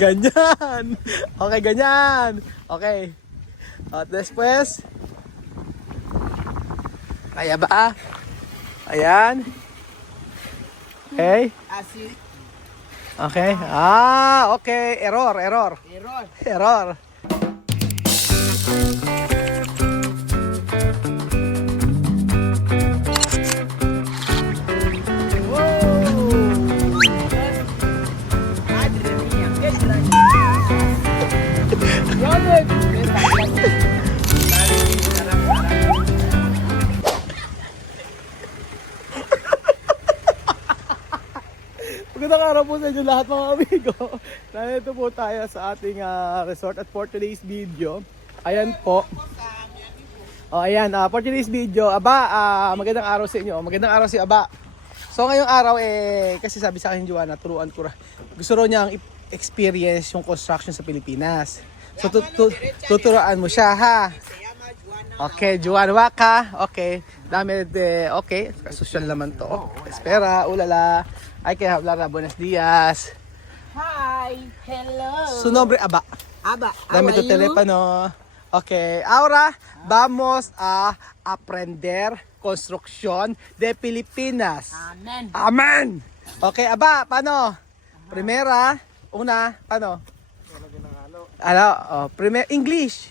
Ganyan. Okay, ganyan. Okay. At después. Kaya ba? Ayan. Okay. Así. Okay. Okay. Error. Error. Error. Madre mía, qué extraño. Magandang araw po sa inyo lahat mga amigo. Nandito po tayo sa ating resort at for today's video. Ayan po. Ayan, for today's video, magandang araw sa inyo. Magandang araw si Aba. So ngayong araw kasi sabi sa akin Joanna, turuan ko gusto raw niyang experience yung construction sa Pilipinas. So tuturuan mo siya ha. Okay, Joanna Waka. Okay. Dami okay. Social naman to. Espera, ulala. Ay kaya hablar buenos días. Hi, hello. Su nombre Aba. Aba, Dame tu teléfono. Okay, ahora vamos a aprender construcción de Pilipinas. Amen. Amen. Okay, Aba, paano? Primera, paano? Primer English.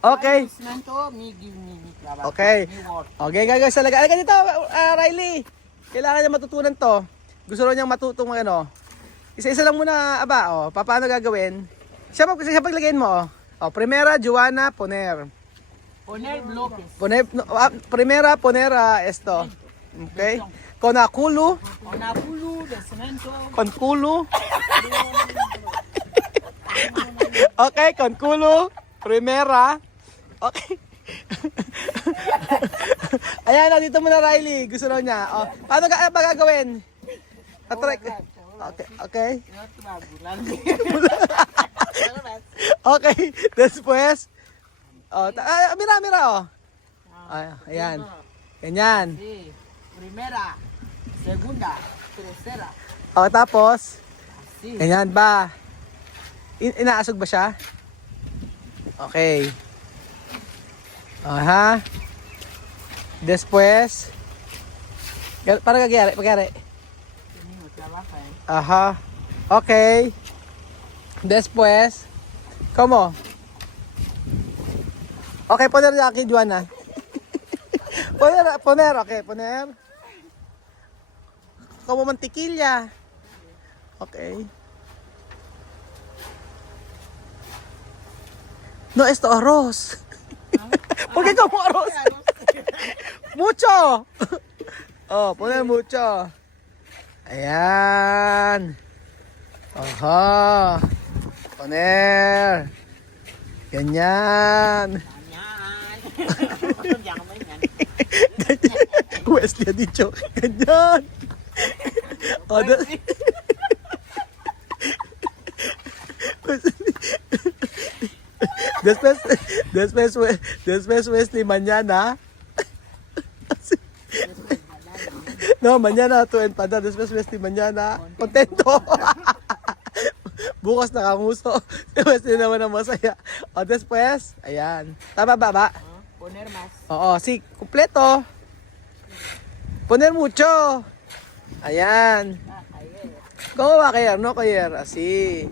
Okay. Okay. Okay, gagawin sa laga. Alika dito, Riley. Kailangan niya matutunan to. Gusto rin niyang matutong isa-isa lang muna, Aba. Paano gagawin? Siya paglagyan mo. Primera, Joanna, poner. Poner bloques. Primera, poner esto. Okay? Con culo. Con abulo de cemento. Con culo. Okay, con culo. Primera. Okay. Ayan, dito muna Riley. Gusto raw niya. Paano gagawin? Okay. Okay. Después. Mira. Ayan. Ganyan. Sí. Primera, segunda, tercera. Tapos. Sí. Ganyan ba? Inaasog ba siya? Okay. Aha. Después. Para pagyari. Tenemos trabaja, Ajá. Okay. Después. ¿Cómo? Okay, poner ya aquí, Joanna. Okay, poner. Como mantequilla. Okay. No, esto arroz. ¿Por qué como arroz? Mucho. Poner mucho. Ayan. Aha. Poner. Ganyan. Ganyan. Ganyan. Wesley ha dicho. Ganyan. Después Wesley mañana. No, mañana tu empada. Después Wesley mañana. Contento. Bukas nakanguso. Si Wesley naman ang masaya. Después, ayan. Tama ba? Poner más. Sí, completo. Poner mucho. Ayan. ¿Cómo va a caer? No caer. Así.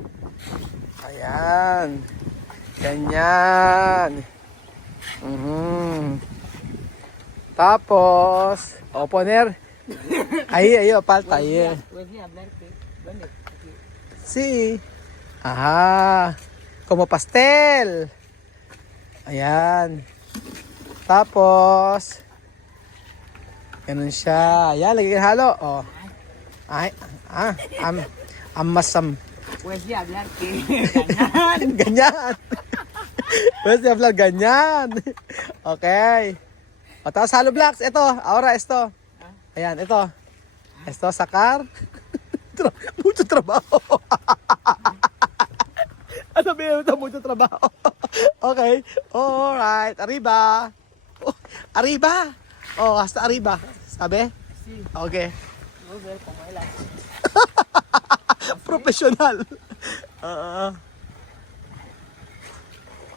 Ayan. Ganyan. Tapos, poner. Ahí, falta. Ahí. Puedes hablar que. ¿Dónde? Aquí. Sí. Ajá. Como pastel. Ayan. Tapos, ganun siya. Ayan, lagi halo. Ay, amasam. Puedes hablar que. Ganyan. Ganyan. Pwede hablar ganyan. Okay. Tapos halo blocks. Ito, ahora esto. Ayan, ito. Esto, sacar. Mucho trabajo. Ano ba yun? Mucho trabajo. Okay. Alright. Arriba. Arriba. Hasta arriba. Sabi? Sí. Okay. Google kung ilan. Professional.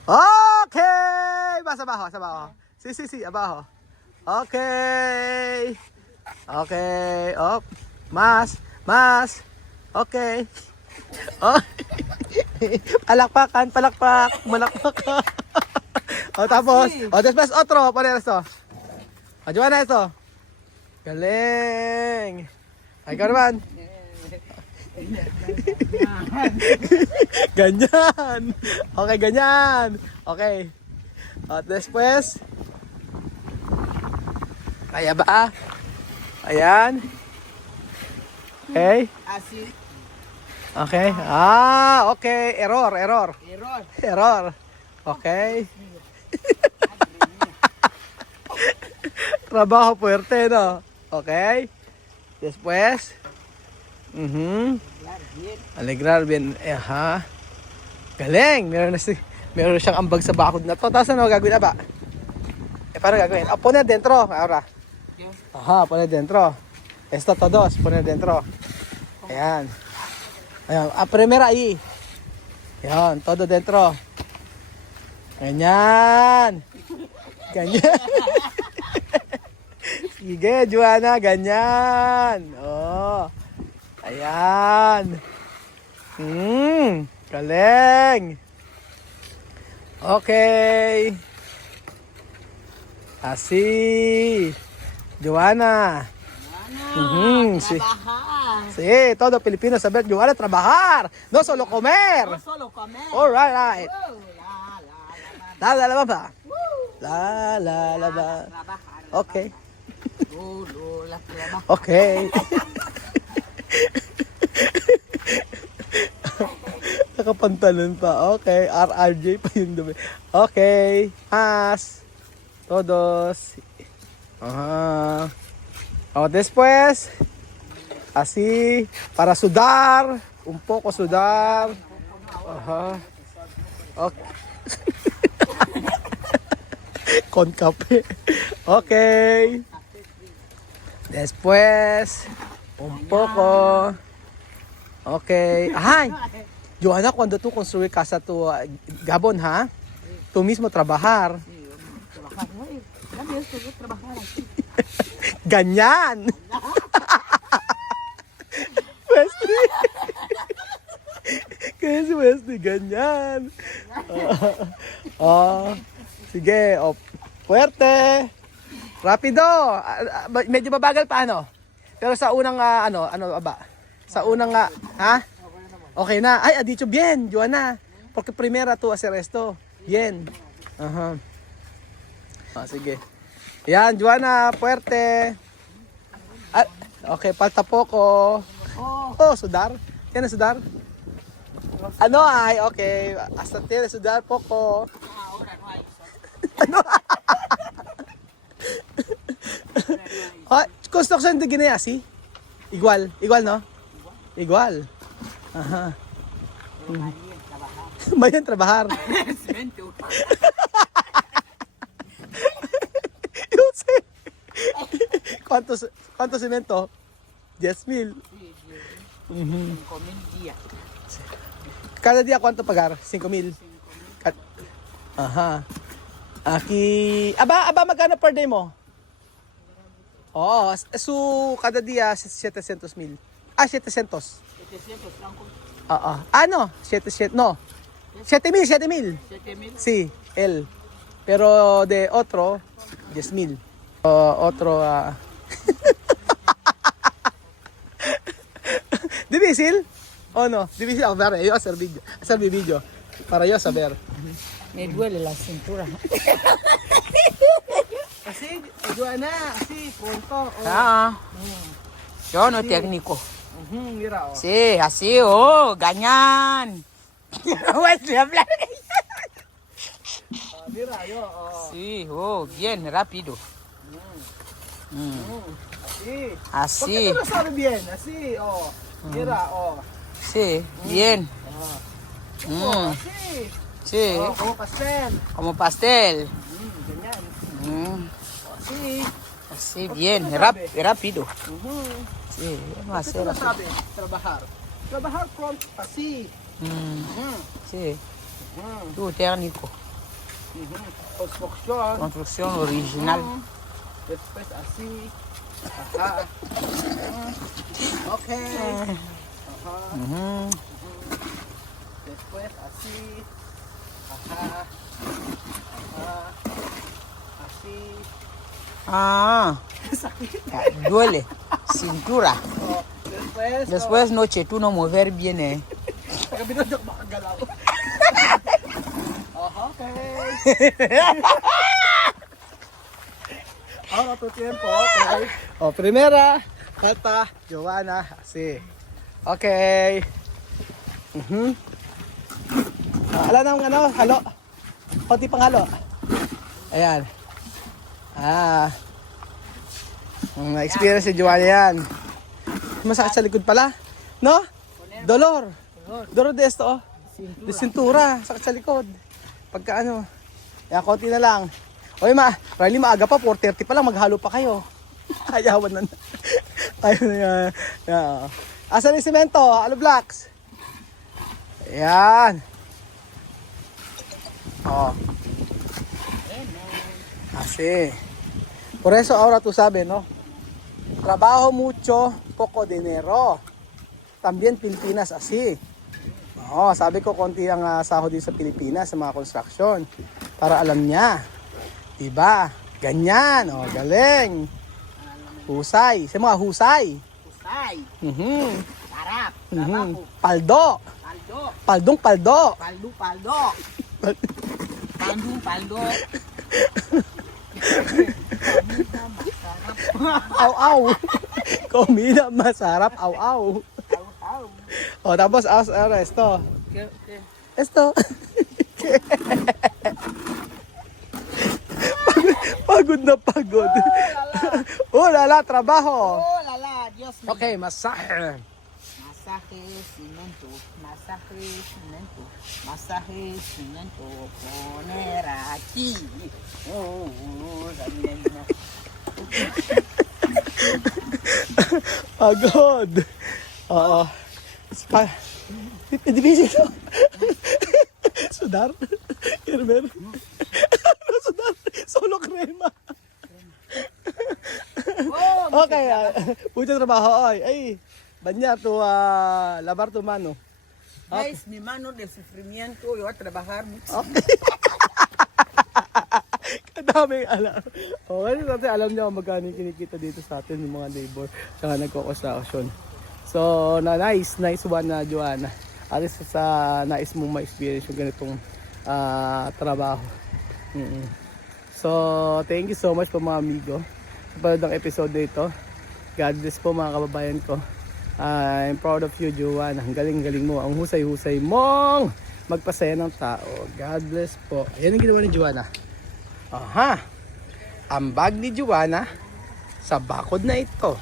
Okay! Basa abajo, sa abajo. Si, abajo. Okay. Okay, op. Mas. Okay. Oh. Palakpakan, palakpak. O tapos, después otro, poner esto. Ayudan na esto. Galing. Ay, Carman. Ganyan. Okay, ganyan. Okay. At después. Kaya ba? Ayan. Okay. Así. Okay. Okay. Error. Error. Okay. Trabajo fuerte, no? Okay. Después. Alegrar bien. Aha. Galing. Meron siyang ambag sa bakod na to. Tapos ano gagawin na ba? Paano gagawin? Poner dentro. Ahora. Ajá, poner dentro. Esto todos, poner dentro. Ayan. Ayan. Primera ahí. Ayan, todo dentro. Ganyan. Sige, Joanna, ganyan. Oh. Ayan. Galing. Okay. Así. Joanna. Sí. Sí, todo Pilipino saber, Joanna, trabajar. No solo comer. No solo comer. All right. La, la, la, la. La ba? La ba? Trabajar. Okay. La trabajar. Okay. Nakapantalon pa. Okay. RRJ pa yung dumi. Okay. Mas. Todos. Ajá. O, después. Así. Para sudar. Un poco sudar. Ajá. Okay. Con kape. Okay. Después. Un poco. Okay. Ay. Joanna, cuando tú construyes casa tu Gabon, ha? Tú mismo trabajar. Trabajar. Uy, dame esto, voy a trabajar aquí. Ganyan. Wesley. Kaya si Wesley, ganyan. Sige, fuerte. Rapido. Medyo mabagal pa, ano? Pero sa unang, ano ba? Sa unang, ha? Okay na. Ay, dicho bien, Joanna. Porque primera tú hacer esto. Bien. Ajá. Sige. Yan, Joanna, fuerte. Okay, falta poco. Oh, sudar. ¿Tienes sudar? Ano ay? Okay. Hasta tienes sudar poco. Ahora no hay sol. Ano? Construction de Guinea, sí? Igual, no? Igual. Ajá. Vayan trabajar. Cemento. Yo sé. ¿Cuánto cemento? 10,000. Sí, 5,000 días. Cada día cuánto pagar? 5,000. Aha. Aquí, aba magkano per day mo? Oh, kada dia 700,000. 700. 700 francos. No, 700, no. 7,000. 7,000. Sí, él. Pero de otro, 10,000. Otro, ¿Difícil? ¿O no? Difícil. A ver, yo hacer mi video. Para yo saber. Me duele la cintura. Así, Joanna, así, punto. Yo no técnico. Mira, Sí, así, ganyan. Voy a hablar. Mira, yo, Sí, bien, rápido. Así. ¿Por qué Así, tú lo sabes bien? Así, Mira, sí, bien. Así. Sí, Como pastel. como pastel. Ganyan. Así. Sí, bien, rápido. Sí, no Ito hacer na así. sabi, trabajar. Trabajar from así. Sí, Mm. tú técnico. Construction. Construcción original. Después así. Ajá. Okay. Ajá. Después así. Ajá. Ajá. Así. Ah, duele. Cintura. Oh, después. Después noche, tú no mover bien, eh. Taga binodok makagalaw. Okay. Ahora tu tiempo. Okay. Oh, primera. Kata. Joanna. Así. Okay. Ala na ano, halo. Konti pang halo. Ayan. Na-experience si Joanna yan. Masakit sa likod pala. No? Dolor. Dolor de esto, oh. De cintura. Sakit sa likod. Pagka ano. Yan, konti na lang. Oy Riley, maaga pa. 4:30 pa lang. Maghalo pa kayo. Ayawan na. Ayaw na yan. Yan. Asan yung semento? Alo blocks? Ayan. Oh. Así. Por eso ahora tú sabes, ¿no? Trabajo mucho, poco dinero. También Pilipinas así. Oo, sabi ko konti ang sahod din sa Pilipinas sa mga construction. Para alam niya. Diba? Ganyan. O, galing. Husay. Sa mga husay. Husay, sarap, Paldo. paldo, Paldong paldo. paldo. Paldo. Aw aw. Comida masarap. Aw aw. O, tapos esto. Esto. Pagod na pagod. Oh, lala, trabajo. Oh, lala, Dios mío. Okay, masahe. Masaje, cemento, poner aquí. Sabi na. Pagod. Oo. Dibisi to. Sudar. Kerber. Sudar. Solo crema. Okay. Pucha trabajo hoy. Ay, bañar tu lavar tu mano. Guys, mi mano de sufrimiento, yo voy a trabajar mucho. Kadaming alam. Okay, kasi alam niyo kung magkano yung kinikita dito sa atin ng mga neighbor saka nagko-construction. So, nice one na Joanna. At least sa nais mong ma-experience yung ganitong trabaho. So, thank you so much po mga amigo sa panood ng episode na ito. God bless po mga kababayan ko. I'm proud of you, Joanna. Ang galing-galing mo. Ang husay-husay mong magpasaya ng tao. God bless po. Ayan ang ginawa ni Joanna. Aha! Ang bag ni Joanna sa bakod na ito.